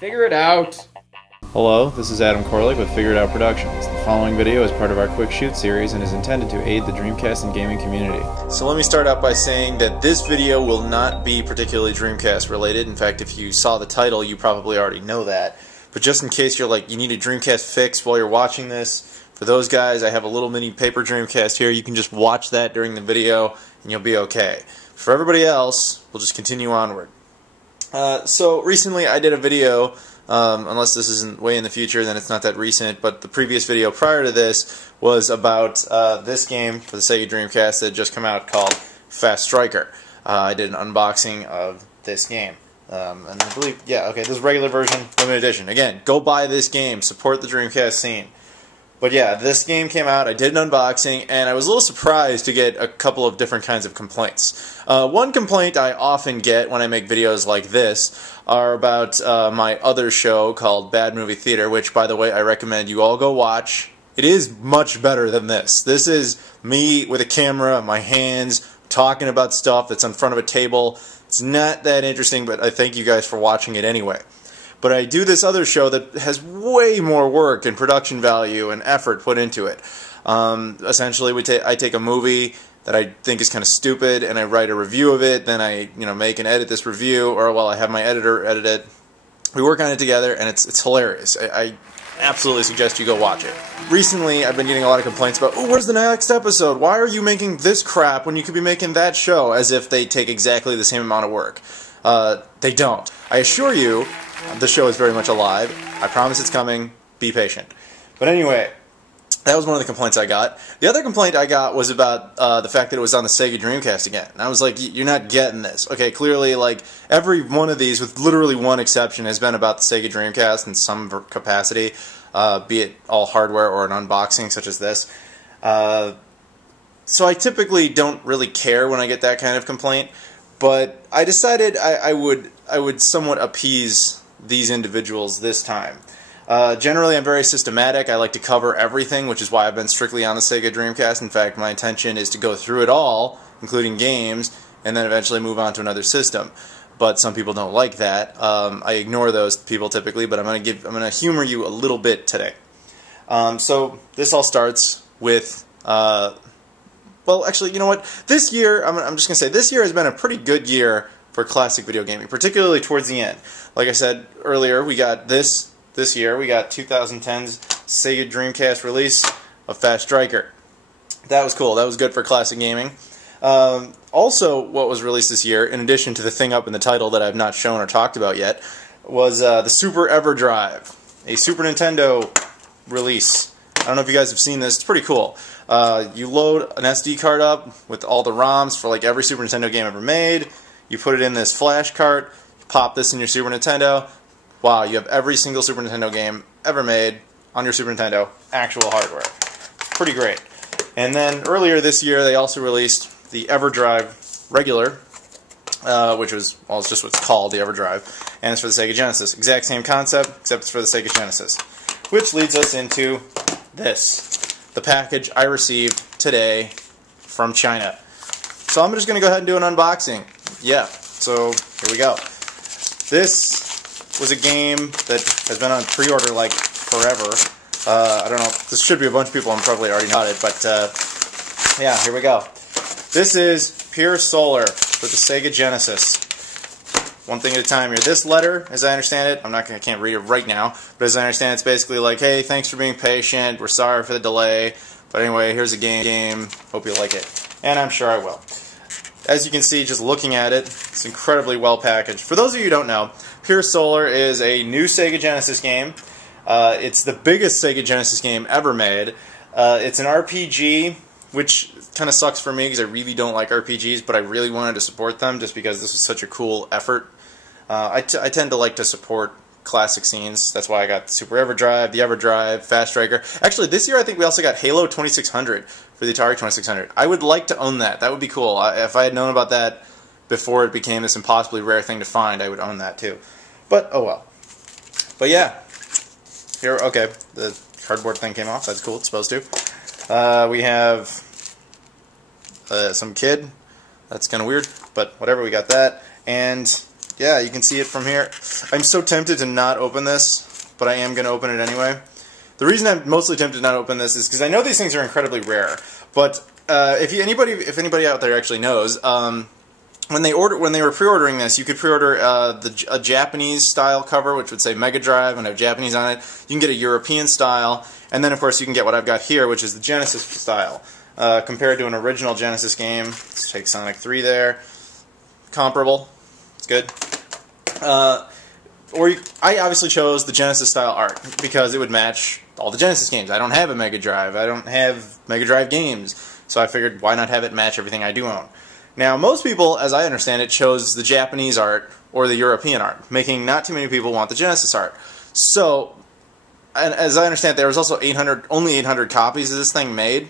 Figure it out. Hello, this is Adam Koralik with Figure It Out Productions. The following video is part of our Quick Shoot series and is intended to aid the Dreamcast and gaming community. So let me start out by saying that this video will not be particularly Dreamcast related. In fact, if you saw the title, you probably already know that. But just in case you're like, you need a Dreamcast fix while you're watching this, for those guys, I have a little mini paper Dreamcast here. You can just watch that during the video and you'll be okay. For everybody else, we'll just continue onward. So recently I did a video, unless this isn't way in the future, then it's not that recent, but the previous video prior to this was about this game for the Sega Dreamcast that had just come out called Fast Striker. I did an unboxing of this game. And I believe, yeah, okay, this is regular version, limited edition. Again, go buy this game, support the Dreamcast scene. But yeah, this game came out, I did an unboxing, and I was a little surprised to get a couple of different kinds of complaints. One complaint I often get when I make videos like this are about my other show called Bad Movie Theater, which, by the way, I recommend you all go watch. It is much better than this. This is me with a camera, my hands, talking about stuff that's in front of a table. It's not that interesting, but I thank you guys for watching it anyway. But I do this other show that has way more work and production value and effort put into it. Essentially, I take a movie that I think is kind of stupid and I write a review of it. Then I make and edit this review, or well, I have my editor edit it. We work on it together, and it's hilarious. I absolutely suggest you go watch it. Recently, I've been getting a lot of complaints about, oh, where's the next episode? Why are you making this crap when you could be making that show? As if they take exactly the same amount of work. They don't. I assure you, the show is very much alive. I promise it's coming. Be patient. But anyway, that was one of the complaints I got. The other complaint I got was about the fact that it was on the Sega Dreamcast again. And I was like, you're not getting this. Okay, clearly, like, every one of these, with literally one exception, has been about the Sega Dreamcast in some capacity, be it all hardware or an unboxing such as this. So I typically don't really care when I get that kind of complaint, but I decided I would somewhat appease these individuals this time. Generally, I'm very systematic. I like to cover everything, which is why I've been strictly on the Sega Dreamcast. In fact, my intention is to go through it all, including games, and then eventually move on to another system. But some people don't like that. I ignore those people typically, but I'm going to humor you a little bit today. So this all starts with, well, actually, you know what? This year, I'm just going to say, this year has been a pretty good year for classic video gaming, particularly towards the end. Like I said earlier, we got this year, we got 2010's Sega Dreamcast release of Fast Striker. That was cool. That was good for classic gaming. Also, what was released this year, in addition to the thing up in the title that I've not shown or talked about yet, was the Super EverDrive, a Super Nintendo release. I don't know if you guys have seen this. It's pretty cool. You load an SD card up with all the ROMs for like every Super Nintendo game ever made. You put it in this flash cart, pop this in your Super Nintendo. Wow, you have every single Super Nintendo game ever made on your Super Nintendo, actual hardware. Pretty great. And then earlier this year, they also released the EverDrive regular, which was, well, it's just what it's called, the EverDrive, and it's for the Sega Genesis. Exact same concept, except it's for the Sega Genesis. Which leads us into this, the package I received today from China. So I'm just going to go ahead and do an unboxing. Yeah, so here we go. This was a game that has been on pre-order like forever. I don't know, this should be a bunch of people, I'm probably already not it, but yeah, here we go. This is Pier Solar for the Sega Genesis. One thing at a time here. This letter, as I understand it, I can't read it right now, but as I understand it, it's basically like, hey, thanks for being patient, we're sorry for the delay, but anyway, here's a game, hope you like it. And I'm sure I will. As you can see, just looking at it, it's incredibly well packaged. For those of you who don't know, Pier Solar is a new Sega Genesis game. It's the biggest Sega Genesis game ever made. It's an RPG, which kind of sucks for me because I really don't like RPGs, but I really wanted to support them just because this was such a cool effort. I tend to like to support classic scenes. That's why I got the Super EverDrive, the EverDrive, Fast Striker. Actually, this year I think we also got Halo 2600 for the Atari 2600. I would like to own that. That would be cool. If I had known about that before it became this impossibly rare thing to find, I would own that too. But, oh well. But yeah. Here, okay, the cardboard thing came off. That's cool. It's supposed to. We have some kid. That's kind of weird, but whatever. We got that. And yeah, you can see it from here. I'm so tempted to not open this, but I am going to open it anyway. The reason I'm mostly tempted to not open this is because I know these things are incredibly rare. But if anybody out there actually knows, when they were pre-ordering this, you could pre-order a Japanese style cover, which would say Mega Drive and have Japanese on it. You can get a European style, and then of course you can get what I've got here, which is the Genesis style. Compared to an original Genesis game, let's take Sonic 3 there. Comparable. It's good. I obviously chose the Genesis style art because it would match all the Genesis games. I don't have a Mega Drive. I don't have Mega Drive games. So I figured, why not have it match everything I do own? Now, most people, as I understand it, chose the Japanese art or the European art, making not too many people want the Genesis art. So, and as I understand it, there was also only 800 copies of this thing made,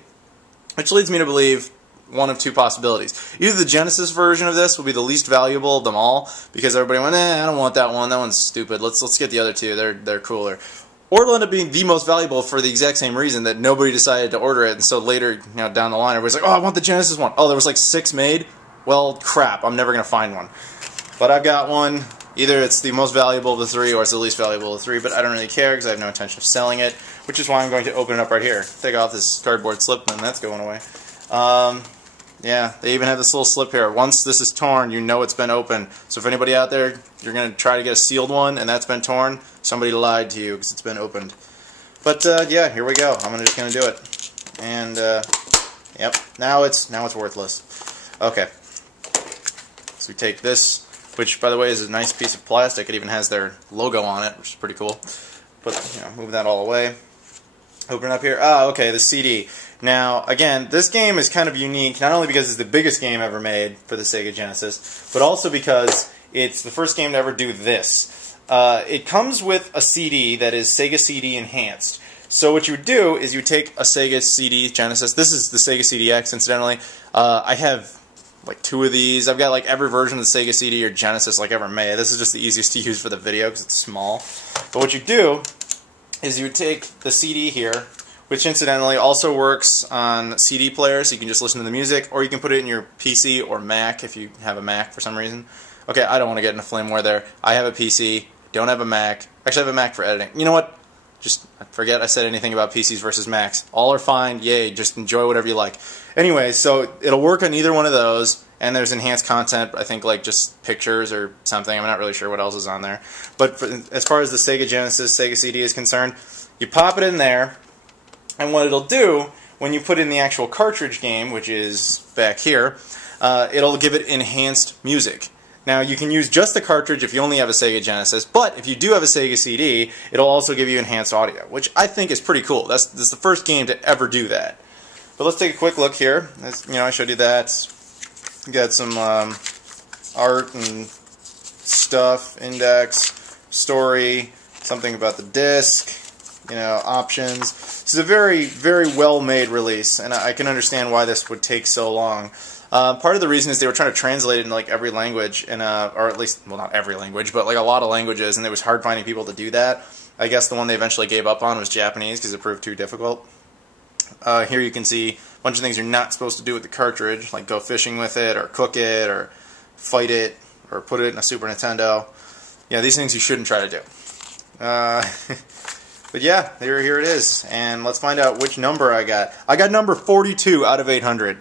which leads me to believe one of two possibilities. Either the Genesis version of this will be the least valuable of them all, because everybody went, I don't want that one. That one's stupid. Let's get the other two. They're cooler. Or it'll end up being the most valuable for the exact same reason that nobody decided to order it, and so later, down the line, everybody's like, oh, I want the Genesis one. Oh, there was like 6 made? Well, crap, I'm never going to find one. But I've got one. Either it's the most valuable of the 3, or it's the least valuable of the 3, but I don't really care because I have no intention of selling it, which is why I'm going to open it up right here. Take off this cardboard slip, and that's going away. Yeah, they even have this little slip here. Once this is torn, you know it's been opened. So if anybody out there, you're going to try to get a sealed one and that's been torn, somebody lied to you because it's been opened. But yeah, here we go. I'm just going to do it. And yep, now it's worthless. Okay. So we take this, which by the way is a nice piece of plastic. It even has their logo on it, which is pretty cool. But move that all away. Open it up here. Ah, okay, the CD. Now, again, this game is kind of unique, not only because it's the biggest game ever made for the Sega Genesis, but also because it's the first game to ever do this. It comes with a CD that is Sega CD enhanced. So what you would do is you would take a Sega CD Genesis. This is the Sega CDX, incidentally. I have like 2 of these. I've got like every version of the Sega CD or Genesis like ever made. This is just the easiest to use for the video because it's small. But what you do is you would take the CD here, which incidentally also works on CD players, so you can just listen to the music, or you can put it in your PC or Mac if you have a Mac for some reason. Okay, I don't want to get in a flame war there. I have a PC, don't have a Mac. Actually, I have a Mac for editing. You know what? Just forget I said anything about PCs versus Macs. All are fine, yay, just enjoy whatever you like. Anyway, so it'll work on either one of those, and there's enhanced content, I think like just pictures or something. I'm not really sure what else is on there. But as far as the Sega Genesis, Sega CD is concerned, you pop it in there, and what it'll do, when you put in the actual cartridge game, which is back here, it'll give it enhanced music. Now, you can use just the cartridge if you only have a Sega Genesis, but if you do have a Sega CD, it'll also give you enhanced audio, which I think is pretty cool. This is the first game to ever do that. But let's take a quick look here. I showed you that. We got some art and stuff, index, story, something about the disc, options. This is a very, very well-made release, and I can understand why this would take so long. Part of the reason is they were trying to translate it in like every language, or at least, well, not every language, but like a lot of languages, and it was hard finding people to do that. I guess the one they eventually gave up on was Japanese because it proved too difficult. Here you can see a bunch of things you're not supposed to do with the cartridge, like go fishing with it, or cook it, or fight it, or put it in a Super Nintendo. Yeah, these things you shouldn't try to do. But yeah, here it is, and let's find out which number I got. I got number 42 out of 800.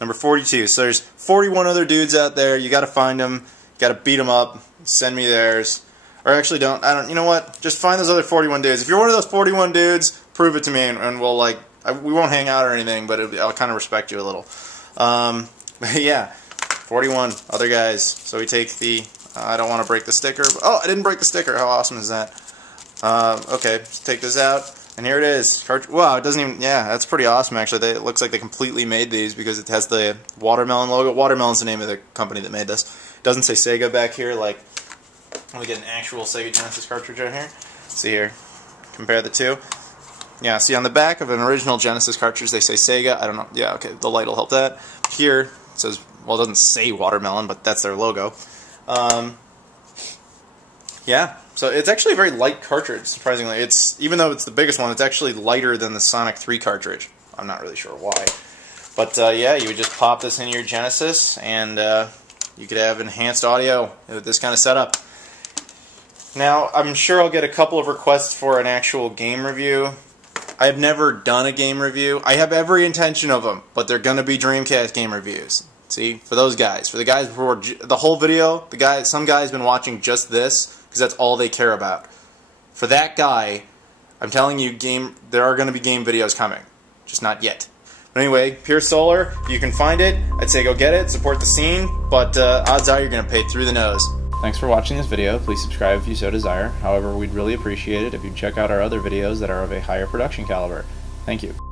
Number 42. So there's 41 other dudes out there. You got to find them. You got to beat them up. Send me theirs. Or actually, don't. You know what? Just find those other 41 dudes. If you're one of those 41 dudes, prove it to me, and we'll we won't hang out or anything, but I'll kind of respect you a little. But yeah, 41 other guys. So we take the. I don't want to break the sticker. Oh, I didn't break the sticker. How awesome is that? Okay, let's take this out. And here it is. Wow, it doesn't even... Yeah, that's pretty awesome, actually. It looks like they completely made these because it has the Watermelon logo. Watermelon's the name of the company that made this. It doesn't say Sega back here. Like, let me get an actual Sega Genesis cartridge right here. See here. Compare the two. Yeah, see on the back of an original Genesis cartridge, they say Sega. I don't know. Yeah, okay, the light will help that. Here, it says... Well, it doesn't say Watermelon, but that's their logo. Yeah. So it's actually a very light cartridge, surprisingly. Even though it's the biggest one, it's actually lighter than the Sonic 3 cartridge. I'm not really sure why. But yeah, you would just pop this in your Genesis, and you could have enhanced audio with this kind of setup. Now, I'm sure I'll get a couple of requests for an actual game review. I have never done a game review. I have every intention of them, but they're going to be Dreamcast game reviews. See, for those guys. For the guys before the whole video, some guy's been watching just this because that's all they care about. For that guy, I'm telling you, there are going to be game videos coming. Just not yet. But anyway, Pier Solar, if you can find it, I'd say go get it, support the scene, but odds are you're going to pay through the nose. Thanks for watching this video. Please subscribe if you so desire. However, we'd really appreciate it if you'd check out our other videos that are of a higher production caliber. Thank you.